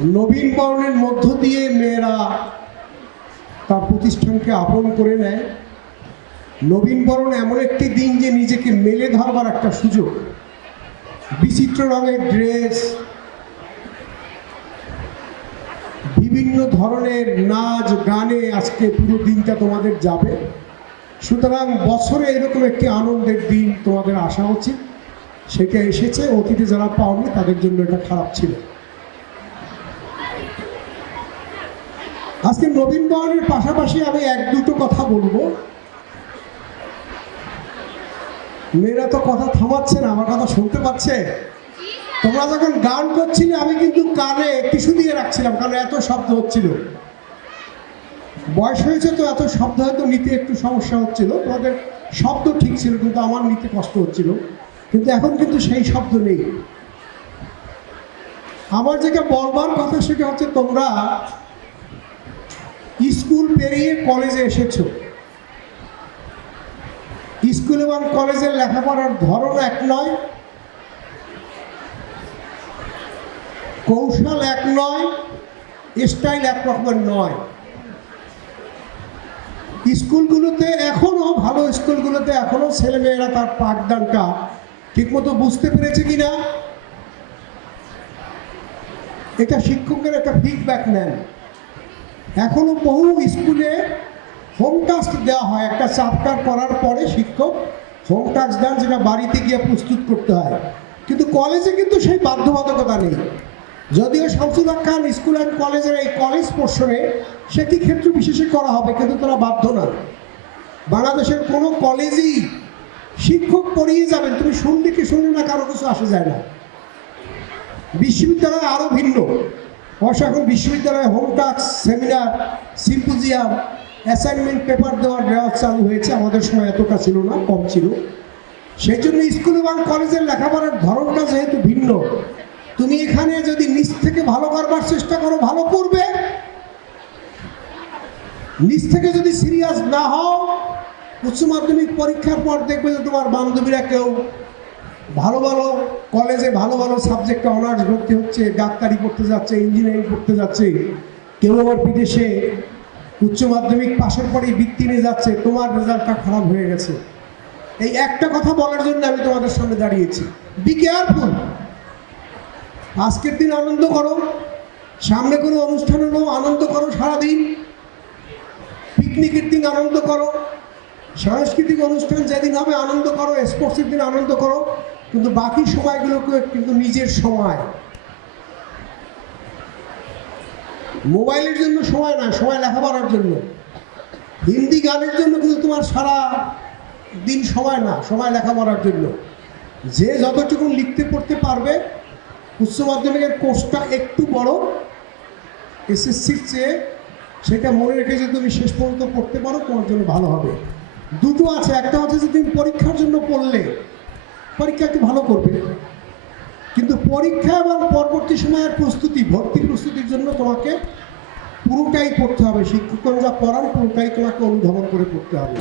নবীন বরণের মধ্য দিয়ে মেয়েরা তার প্রতিষ্ঠানকে আপন করে নেয়। নবীন বরণ এমন একটি দিন যে নিজেকে মেলে ধরবার একটা সুযোগ। বিচিত্র রঙের ড্রেস, বিভিন্ন ধরনের নাচ, গানে আজকে পুরো দিনটা তোমাদের যাবে। সুতরাং বছরে এরকম একটি আনন্দের দিন তোমাদের আসা উচিত। সেটা এসেছে, অতীতে যারা পাওনি তাদের জন্য এটা খারাপ ছিল। আজকে নবীন পাশাপাশি আমি এক দুটো কথা বলব। মেয়েরা তো কথা থামাচ্ছে না, আমার কথা শুনতে পাচ্ছে? তোমরা যখন গান করছিলে, আমি কিন্তু কানে কিছু দিয়ে রাখছিলাম, কারণ এত শব্দ হচ্ছিল। বয়স হয়েছে তো, এত শব্দ হয়তো নিতে একটু সমস্যা হচ্ছিল। তোমাদের শব্দ ঠিক ছিল, কিন্তু আমার নিতে কষ্ট হচ্ছিল। কিন্তু এখন কিন্তু সেই শব্দ নেই। আমার যেটা বলবার কথা সেটা হচ্ছে তোমরা স্কুল পেরিয়ে কলেজে এসেছ। স্কুল এবং কলেজের লেখাপড়ার ধরন এক নয়, কৌশল এক নয় স্টাইল এক রকমের নয়। স্কুলগুলোতে এখনও, ভালো স্কুলগুলোতে এখনও ছেলেমেয়েরা তার পাঠদানটা ঠিকমতো বুঝতে পেরেছে কিনা, এটা শিক্ষকের একটা ফিডব্যাক নেন। এখনও বহু স্কুলে হোম টাস্ক দেওয়া হয়। একটা চ্যাপ্টার করার পরে শিক্ষক হোম টাস্ক দেন, যেটা বাড়িতে গিয়ে প্রস্তুত করতে হয়। কিন্তু কলেজে কিন্তু সেই বাধ্যবাধকতা নেই। যদিও শামসুল হক খান স্কুল অ্যান্ড কলেজের এই কলেজ পোর্শনে সেটি ক্ষেত্র বিশেষে করা হবে, কিন্তু তারা বাধ্য না বাংলাদেশের কোনো কলেজেই শিক্ষক পড়িয়ে যাবেন, তুমি শুনলে কি শুনলে না, কারও কিছু আসে যায় না। বিশ্ববিদ্যালয় আরও ভিন্ন। অবশ্য এখন বিশ্ববিদ্যালয়ে home task seminar, symposium assignment paper দেওয়ার রেওয়াজ চালু হয়েছে। আমাদের সময় এতটা ছিল না, কম ছিল। সেই জন্য স্কুল এবং কলেজের লেখাপড়ার ধরনটা যেহেতু ভিন্ন, তুমি এখানে যদি নিচ থেকে ভালো করবার চেষ্টা করো, ভালো করবে। নিচ থেকে যদি সিরিয়াস না হও, উচ্চ মাধ্যমিক পরীক্ষার পর দেখবে যে তোমার বান্ধবীরা কেউ ভালো ভালো কলেজে ভালো ভালো সাবজেক্টে অনার্স ভর্তি হচ্ছে, ডাক্তারি পড়তে যাচ্ছে ইঞ্জিনিয়ারিং পড়তে যাচ্ছে, কেউ আবার বিদেশে উচ্চ মাধ্যমিক পাশের পরেই বৃত্তি নিয়ে যাচ্ছে, তোমার রেজাল্টটা খারাপ হয়ে গেছে। এই একটা কথা বলার জন্য আমি তোমাদের সামনে দাঁড়িয়েছি। বি কেয়ারফুল আজকের দিন আনন্দ করো, সামনে কোনো অনুষ্ঠান হলো, আনন্দ করো সারাদিন। পিকনিকের দিন আনন্দ করো, সাংস্কৃতিক অনুষ্ঠান যেদিন হবে আনন্দ করো স্পোর্টসের দিন আনন্দ করো। কিন্তু বাকি সময়গুলোকে কিন্তু নিজের সময়। মোবাইলের জন্য সময় না, সময় লেখাপড়ার জন্য। হিন্দি গানের জন্য কিন্তু তোমার সারা দিন সময় না, সময় লেখাপড়ার জন্য। যে যতটুকু লিখতে পড়তে পারবে, উচ্চ মাধ্যমিকের কোর্সটা একটু বড়, এসএসসির চেয়ে সেটা মনে রেখে যদি তুমি শেষ পর্যন্ত পড়তে পারো, তোমার জন্য ভালো হবে। দুটো আছে, একটা হচ্ছে যে তুমি পরীক্ষার জন্য পড়লে পরীক্ষা একটু ভালো করবে। কিন্তু পরীক্ষা এবং পরবর্তী সময়ের প্রস্তুতি, ভর্তি প্রস্তুতির জন্য তোমাকে পুরোটাই পড়তে হবে। শিক্ষকরা যা পড়ান পুরোটাই তোমাকে অনুধাবন করে পড়তে হবে।